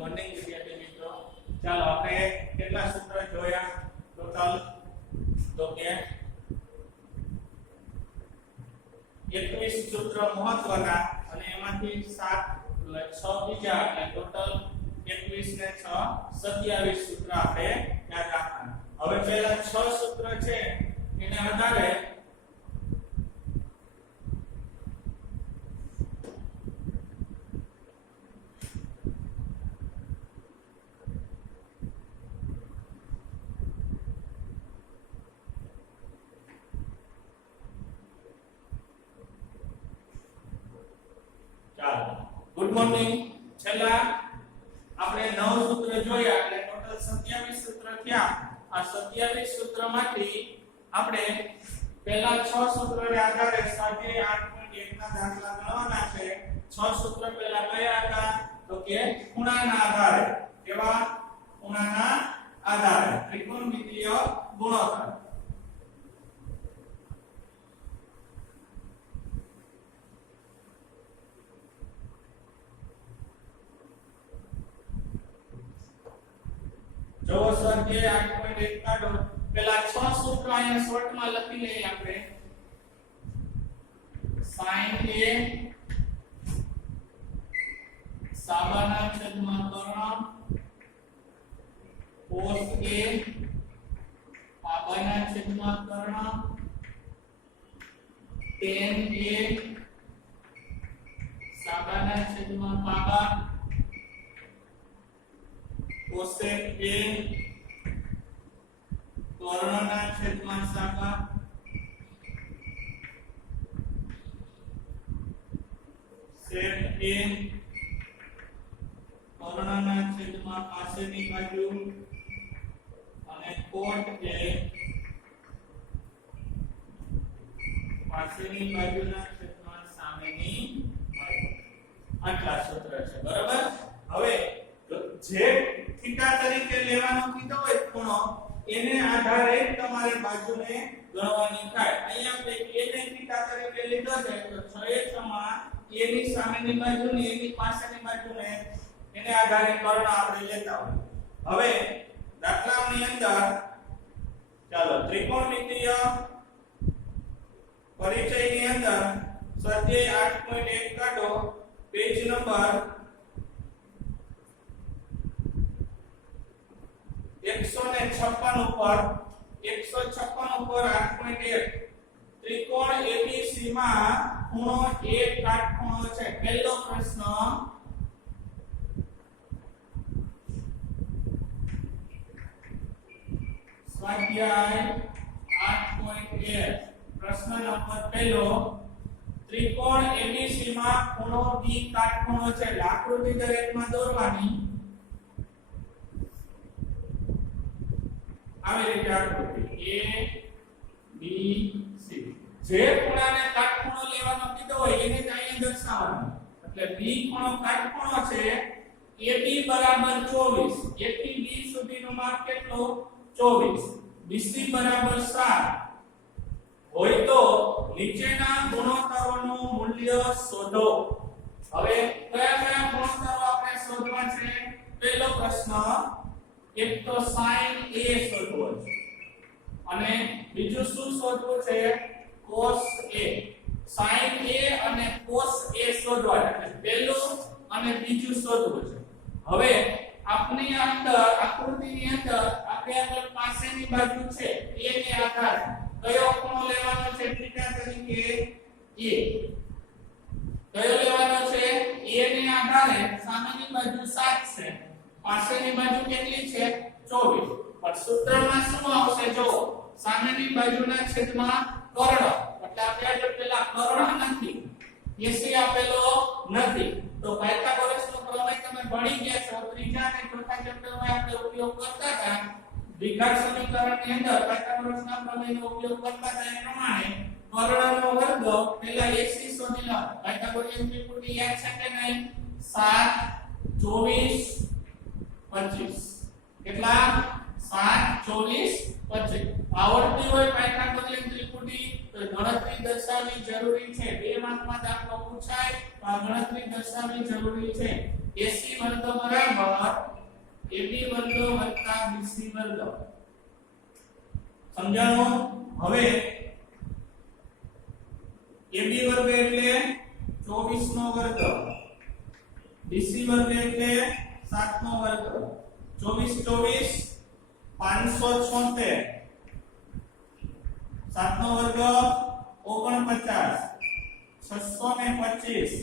Morning વિદ્યાર્થી મિત્રો, ચાલો આપણે કેટલા સૂત્ર જોયા ટોટલ? તો કે 21 સૂત્ર મહત્વના અને એમાંથી 6 બીજા એટલે ટોટલ 21 ને 6 27 સૂત્ર આપણે યાદ રાખવાના. હવે પહેલા 6 સૂત્ર છે એને આધારે ગુડ મોર્નિંગ. છેલ્લા આપણે 9 સૂત્ર જોયા એટલે ટોટલ 27 સૂત્ર થયા. આ 27 સૂત્રમાંથી આપણે પહેલા 6 સૂત્રોને આધારે સ્વાધ્યાય 8.1 ના દાખલા ગણવાના છે. 6 સૂત્ર પહેલા કયા હતા? તો કે ખૂણાના આધારે. કેવા? ખૂણાના આધારે ત્રિકોણમિતિય ગુણોત્તર. જો સ્વાધ્યાય 8.1 કાઢો. પેલા 6 સૂત્રો અહીંયા શોર્ટમાં લખી લઈએ આપણે. sin a સાબાના છેદમાં કર્ણ, cos a પાબાના છેદમાં કર્ણ, tan a સાબાના છેદમાં પાબા, cosec a કર્ણના છેદમાં સાબા, sec a કર્ણના છેદમાં પાસેની બાજુ અને cot a પાસેની બાજુના છેદમાં સામેની બાજુ. આટલા સૂત્ર છે. બરાબર? હવે જે થીટા તરીકે લેવાનો કીધો હોય ખૂણો એને આધારે તમારે બાજુને ગણવાની થાય. અહીંયા આપણે a ને થીટા તરીકે લીધો છે તો 6 માં a ની સામેની બાજુ ને a ની પાછળની બાજુને એને આધારે કર્ણ આપણે લેતા હોય. હવે દાખલાની અંદર ચાલો ત્રિકોણમિતિય પરિચયની અંદર સ્વાધ્યાય 8.1 કાઢો. પેજ નંબર 156 ઉપર 8.1 ત્રિકોણ ABC માં ખૂણો a કાટખૂણો છે. પહેલો પ્રશ્ન સ્વાધ્યાય 8.1 પ્રશ્ન નંબર પહેલો. ત્રિકોણ ABC માં ખૂણો b કાટખૂણો છે. આકૃતિ દરેકમાં દોરવાની. આવી રીતે આકૃતિ A B C. જે ખૂણાને કાટખૂણો લેવાનો કીધો હોય એને જ અહીંયા દર્શાવવાનો. એટલે B ખૂણો કાટખૂણો છે. AB બરાબર 24. A થી B સુધીનો માપ કેટલો? 24. BC બરાબર 7 હોય તો નીચેના ગુણોત્તરોનું મૂલ્ય શોધો. હવે કયા કયા ગુણોત્તરો આપણે શોધવા છે? પહેલો પ્રશ્ન એક તો sin a શોધવો છે અને બીજું શું શોધવું છે? cos a. sin a અને cos a શોધવા છે. પહેલું અને બીજું શોધવું છે. હવે આપની અંદર આકૃતિની અંદર આપણે આગળ પાસેની બાજુ છે a ને આધારે કયો ખૂણો લેવાનો છે? થીટા તરીકે a. કયો લેવાનો છે? a ને આધારે સામેની બાજુ 7 છે, પાસેની બાજુ કેટલી છે? 24. પણ સૂત્રમાં શું આવશે? જો સામેની બાજુના છેદમાં કર્ણ. એટલે આપણે જો પેલા કર્ણ નથી, AC આપેલો નથી તો પાયથાગોરસનો પ્રમેય તમે ભણી ગયા છો. ત્રીજા અને ચોથા ચેપ્ટરમાં આપણે ઉપયોગ કરતા હતા. દ્વિઘાત સમીકરણની અંદર પાયથાગોરસના પ્રમેયનો ઉપયોગ કરતા હતા. એ પ્રમાણે કર્ણનો વર્ગ પહેલા AC શોધી લો. પાયથાગોરિયન ત્રિપુટી યાદ છે કે નહીં? 7 24 25. કેટલા? 7 24 25. આવડતી હોય પાયથાગોરિયન ત્રિપુટી તો ગણતરી દર્શાવવી જરૂરી છે. બે માર્ક પેપરમાં દાખલો પૂછાય તો આ ગણતરી દર્શાવવી જરૂરી છે. AC વર્ગ બરાબર AB વર્ગ વત્તા BC વર્ગ. સમજાણું? હવે AB વર્ગ એટલે 24 નો વર્ગ, BC વર્ગ એટલે 7 નો વર્ગ. 24 576, 7 નો વર્ગ 49, 625,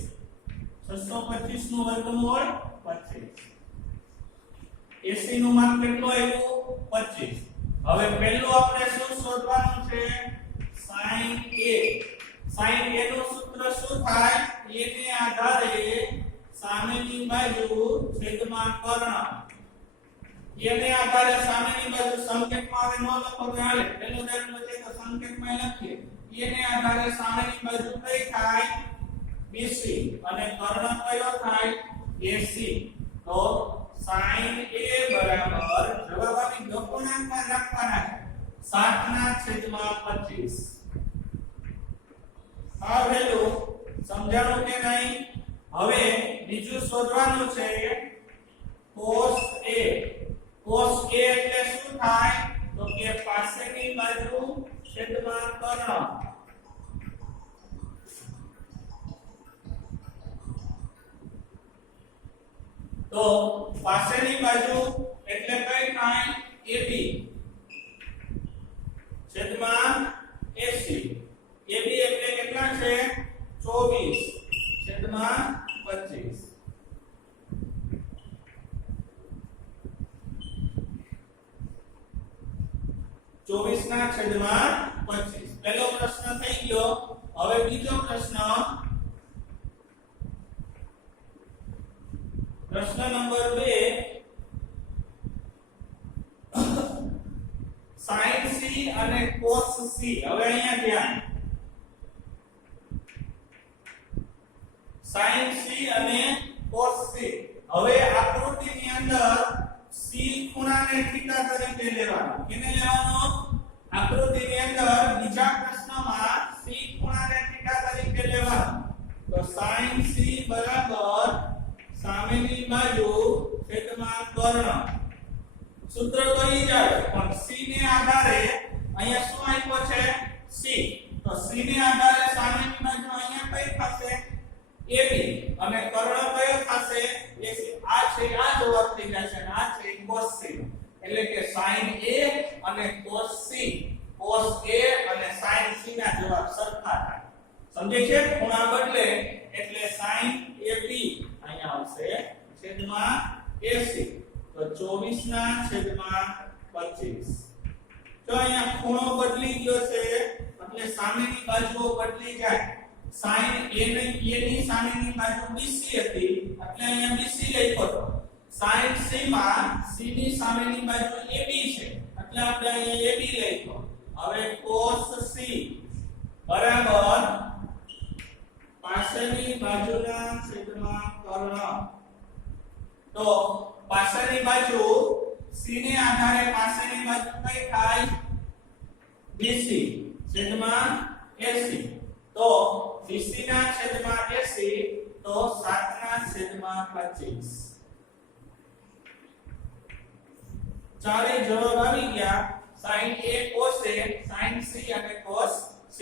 625 નું વર્ગમૂળ 25. AC નું માપ કેટલું આવ્યું? 25. હવે પહેલું આપણે શું શોધવાનું છે? sin A. sin A નું સૂત્ર શું થાય? A ને આધારે સામેની બાજુ છેદમાં કર્ણ. A ને આધારે સામેની બાજુ સંકેતમાં આવે ન લખો તો હાલે. પહેલો દાખલો છે તો સંકેતમાં લખીએ. A ને આધારે સામેની બાજુ કઈ થાય? BC અને કર્ણ કયો થાય? AC. તો sin A બરાબર જવાબ આવી અપૂર્ણાંકમાં રાખવાના છે 7/25. આ વેલ્યુ સમજાણું કે નહીં? હવે બીજું શોધવાનું છે cos A. cos A એટલે શું થાય? તો કે પાસેની બાજુ છેદમાં કર્ણ. તો પાસેની બાજુ એટલે કઈ થાય? AB છેદમાં AC. AB એટલે કેટલા છે? 24 છેદમાં 25. ના છેદમાં 25. પહેલો પ્રશ્ન થઈ ગયો. હવે બીજો પ્રશ્ન, પ્રશ્ન નંબર 2, sin C અને cos C. હવે અહીંયા ધ્યાન, sin C અને cos C. હવે આકૃતિની અંદર C ખૂણાને θ તરીકે લેવાનો. કેને લેવાનો? આકૃતિની અંદર બીજા પ્રશ્નમાં C ખૂણાને θ તરીકે લેવાનો. તો sin C બરાબર સામેની બાજુ છેદમાં કર્ણ. સૂત્ર તો ઈ જ આવે પણ C ને આધારે અહીંયા શું આપ્યો છે? C. તો C ને આધારે સામેની બાજુ અહીંયા કઈ થશે? AB અને કર્ણ કયો થશે? AC. આ છે આ જવાબ થઈ જશે અને આ છે cos C. એટલે કે sin A અને cos C, cos A અને sin C ના જવાબ સરખા થાય. સમજે છે? ખૂણા બદલે એટલે sin AB અહીંયા આવશે છેદમાં AC. તો 24/25. જો અહીંયા ખૂણો બદલી ગયો છે એટલે સામેની બાજુઓ બદલી જાય. sin A ની સામેની બાજુ BC હતી એટલે અહીંયા BC લખ્યો તો. sin C માં C ની સામેની બાજુ AB છે એટલે આપણે અહીંયા AB લખ્યો. હવે cos C બરાબર પાસેની બાજુના છેદમાં કર્ણ. તો પાસેની બાજુ C ને આધારે પાસેની બાજુ કઈ થાય? BC છેદમાં AC. તો BC ના છેદમાં AC તો 7/25. ચારે જવાબ આવી ગયા. sin A, cos A, sin C અને cos C.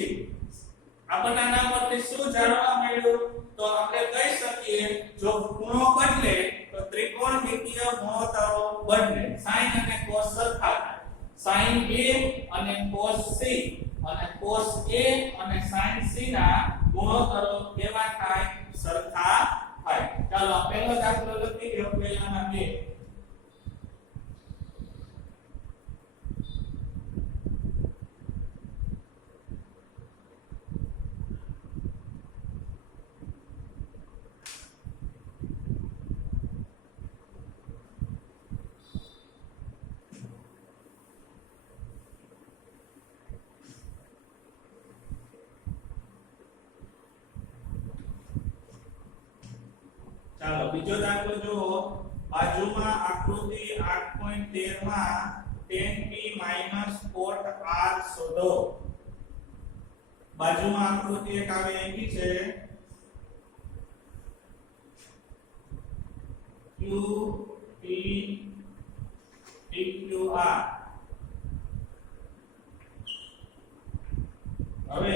આપણા નામ પરથી શું જાણવા મળ્યું? તો આપણે કહી શકીએ જો ખૂણો બદલે તો ત્રિકોણમિતિય ગુણોત્તરો બદલે. sin અને cos સરખા થાય. sin A અને cos C અને cos A અને sin C ના ગુણોત્તરો કેવા થાય? સરખા થાય. ચાલો આ પહેલો દાખલો લખી દો. પહેલાના બે. ચાલો બીજો દાખલો જુઓ. બાજુમાં આકૃતિ 8.13 માં tan p - cot r શોધો. બાજુમાં આકૃતિ એક આવે એકી છે Q P PQR. હવે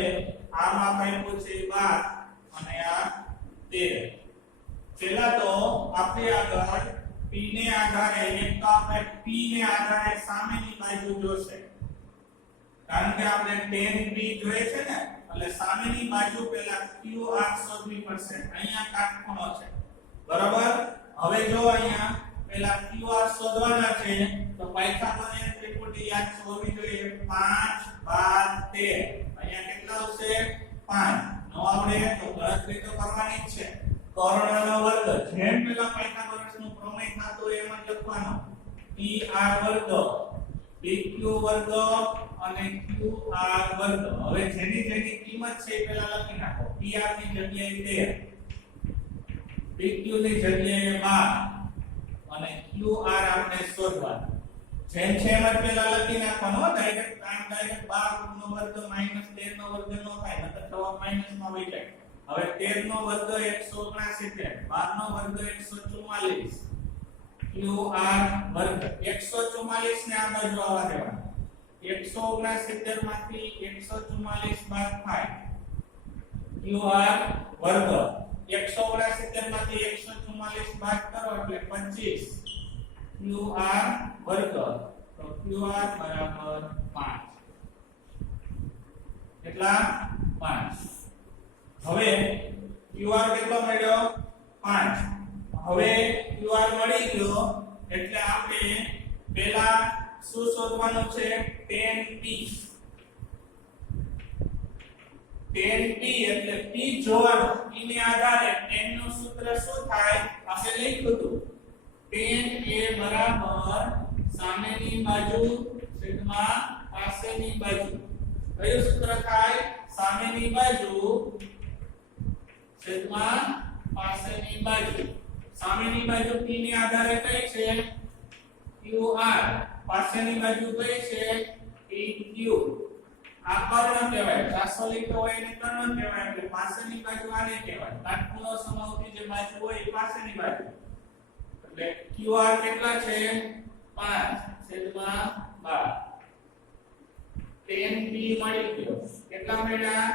આમાં આપ્યું છે 12 અને આ 13. પહેલા તો આપણે આગળ P ને આધારે એક તો આપણે P ને આધારે સામેની બાજુ જોશે, કારણ કે આપણે tan P જોઈએ છે ને, એટલે સામેની બાજુ પહેલા QR શોધવી પડશે. અહીંયા કાટખૂણો છે, બરાબર. હવે જો અહીંયા પહેલા QR શોધવાના છે તો પાયથાગોરસ ત્રિપુટી યાદ હોવી જોઈએ. 5 12 13. અહીંયા કેટલા આવશે? 5. નો આવડે તો ગણતરી તો કરવાની જ છે. કર્ણનો વર્ગ જેમ પેલા પાયથાગોરસનું પ્રમેય થાતું એમ જ લખવાનો. PR વર્ગ PQ વર્ગ અને QR વર્ગ. હવે જેની જેની કિંમત છે એ પહેલા લખી નાખો. PR ની જગ્યાએ 13, PQ ની જગ્યાએ 12 અને QR આપણે શોધવાનું. જેમ છે એમ જ પહેલા લખી નાખવાનો. ડાયરેક્ટ 12 નો વર્ગ માઈનસ 13 નો વર્ગ નો થાય, નકર જવાબ માઈનસ માં વહી જાય. હવે 13 નો વર્ગ 169, 12 નો વર્ગ 144, QR વર્ગ 144 ને આ બાજુ આવવા દેવાનો. 169 માંથી 144 બાદ થાય QR વર્ગ. 169 માંથી 144 બાદ કરો એટલે 25 QR વર્ગ. તો QR બરાબર 5. કેટલા? 5. હવે QR કેટલો મળ્યો? 5. હવે QR મળી ગયો એટલે આપણે પહેલા શું શોધવાનું છે? tan P. tan P એટલે P જોવાનો. P ને આધારે tan નું સૂત્ર શું થાય? આપણે લખ્યું હતું. tan A બરાબર સામેની બાજુ છેદમાં પાસેની બાજુ. કયું સૂત્ર થાય? સામેની બાજુ છેદમાં પાસેની બાજુ. સામેની બાજુ P ને આધારે કઈ છે? QR. પાસેની બાજુ કઈ છે? PQ. આ કર્ણ કહેવાય. ચાસોલી તો હોય એને કર્ણ કહેવાય. એટલે પાસેની બાજુ આને કહેવાય. કાટખૂણો સમાવતી જે બાજુ હોય એ પાસેની બાજુ. એટલે QR કેટલા છે? 5/12. tan P મળી ગયો. કેટલા મળ્યા?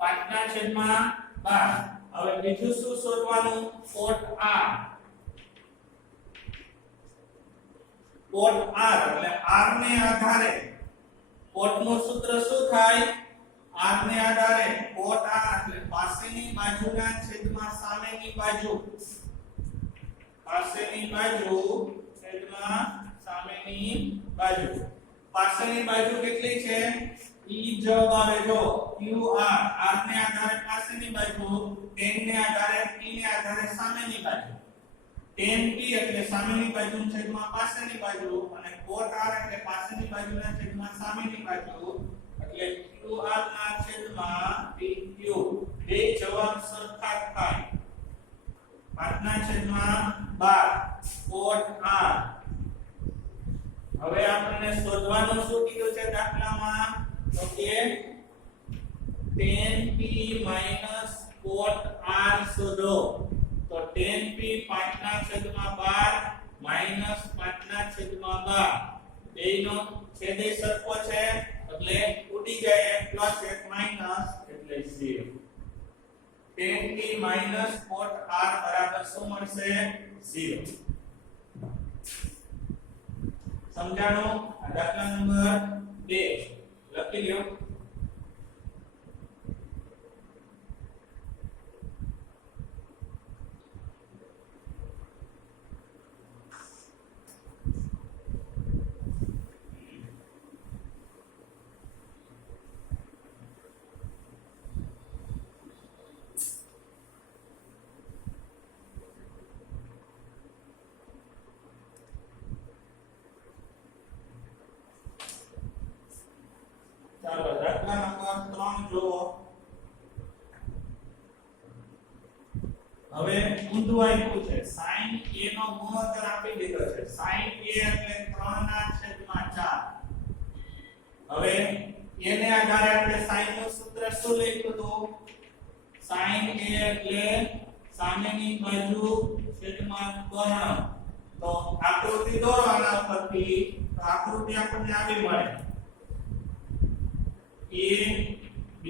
5/12. હવે બીજું શું શોધવાનું? cot R. cot R એટલે R ને આધારે cot નું સૂત્ર શું થાય? R ને આધારે cot R એટલે પાસેની બાજુના છેદમાં સામેની બાજુ. પાસેની બાજુ છેદમાં સામેની બાજુ. પાસેની બાજુ કેટલી છે? ઈ જવાબ આવે જો QR. R ને આધારે પાસેની બાજુ, tan ને આધારે P ને આધારે સામેની બાજુ. tan P એટલે સામેની બાજુના છેદમાં પાસેની બાજુ અને cot R એટલે પાસેની બાજુના છેદમાં સામેની બાજુ. એટલે QR ના છેદમાં PQ. બે જવાબ સરખા થાય. 5/12 cot R. હવે આપણને શોધવાનું શું કીધું છે દાખલામાં? તો કે tan P cot R શોધો. તો tan P 5/12 5/12. બેયનો છેદ સરખો છે એટલે ઉડી જાય. એક પ્લસ એક માઈનસ એટલે 0. tan P cot R બરાબર શું મળશે? 0. સમજાણું? દાખલા નંબર 2 લખી લ્યો. ચાલો દાખલા નંબર 3 જુઓ. હવે ઊંધું આપ્યું છે. sin a નો ગુણોત્તર આપી દીધો છે. sin a એટલે 3/4. હવે એને આધારે આપણે sin નું સૂત્ર શું લખ્યું હતું? sin a એટલે સામેની બાજુ છેદમાં કર્ણ. તો આકૃતિ દોરો આના ઉપરથી. તો આકૃતિ આપણને આવી મળે A B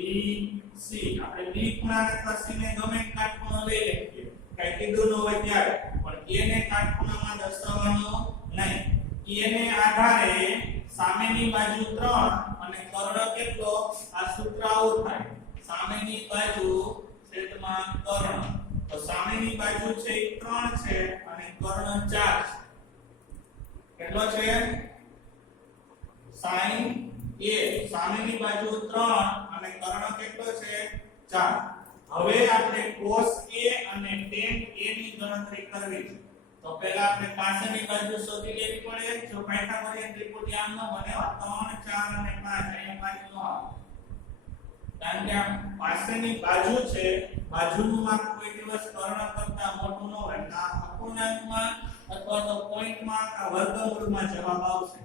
C. આપણે B ખૂણાને ખસીને ગમે કાટખૂણો લઈ લઈએ, કઈ કીધું ન હોય ત્યારે, પણ A ને કાટખૂણામાં દર્શાવવાનો નહીં. A ને આધારે સામેની બાજુ 3 અને કર્ણ કેટલો, આ સૂત્ર આવું થાય સામેની બાજુ છેદમાં કર્ણ. તો સામેની બાજુ છે એ 3 છે અને કર્ણ 4 છે. કેટલો છે? sin A સામેની બાજુ 3 અને કર્ણ કેટલો છે 4. હવે આપણે cos A અને tan A ની ગણતરી કરવી છે. તો પહેલા આપણે પાછળની બાજુ શોધી લેવી પડે. જો પાયથાગોરિયન ત્રિપુટી આમ ન બને 3 4 અને 5 અહીંયા 5 નો આવે, કારણ કે આ પાછળની બાજુ છે, બાજુનું માપ કોઈ દિવસ કર્ણ કરતા મોટું ન હોય. આ અપૂર્ણાંકમાં અથવા તો પોઈન્ટમાં આ વર્ગમૂળમાં જવાબ આવશે.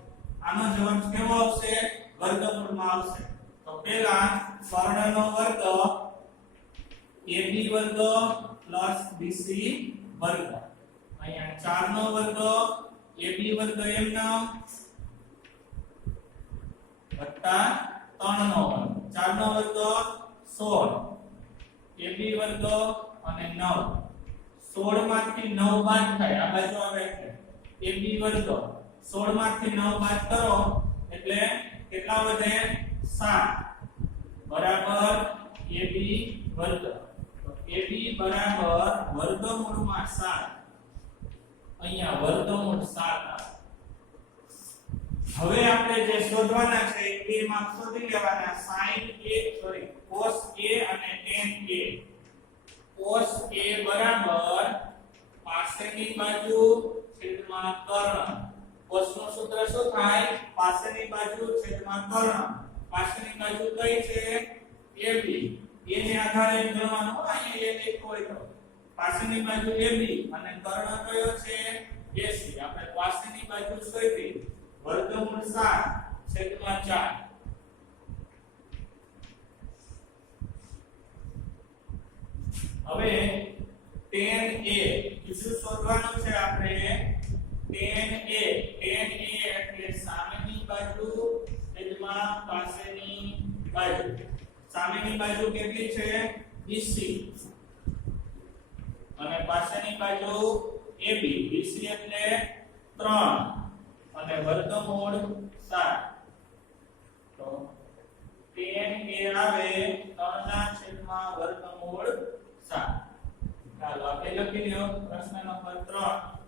આનો જવાબ કેવો આવશે? વર્ગમૂળમાં આવશે. તો પહેલા કર્ણનો વર્ગ AB વર્ગ BC વર્ગ, અહીંયા 4 નો વર્ગ AB વર્ગ એમનો વત્તા 3 નો વર્ગ. 4 નો વર્ગ 16, AB વર્ગ અને 9. 16 માંથી 9 બાદ થાય, આ બાજુ આવે છે AB વર્ગ. 16 માંથી 9 બાદ કરો એટલે કેટલા વધે? 7 બરાબર AB વર્ગ. તો AB બરાબર વર્ગમૂળમાં 7. અહીંયા વર્ગમૂળ 7 આવે. હવે આપણે જે શોધવાના છે એ માં શોધી લેવાના cos A અને tan A. cos A બરાબર પાસેની બાજુ છેદમાં કર્ણ. cos નું સૂત્ર શું થાય? પાસેની બાજુ છેદમાં કર્ણ. પાસેની બાજુ કઈ છે? AB. A ને આધારે ગણવાનું, અહીંયા A લખ્યો હોય તો પાસેની બાજુ AB અને કર્ણ કયો છે? AC. આપણે પાસેની બાજુ શોધી વર્ગમૂળ 7 છેદમાં 4. હવે tan A બીજું શોધવાનું છે આપણે. tan A એટલે સામેની બાજુ છેદમાં પાસેની બાજુ. સામેની બાજુ કેટલી છે? BC અને પાસેની બાજુ AB. BC એટલે 3 અને વર્ગમૂળ 7. તો tan A આવે 3 ના છેદમાં વર્ગમૂળ 7. ચાલો આપણે લખી લ્યો પ્રશ્ન નંબર 3.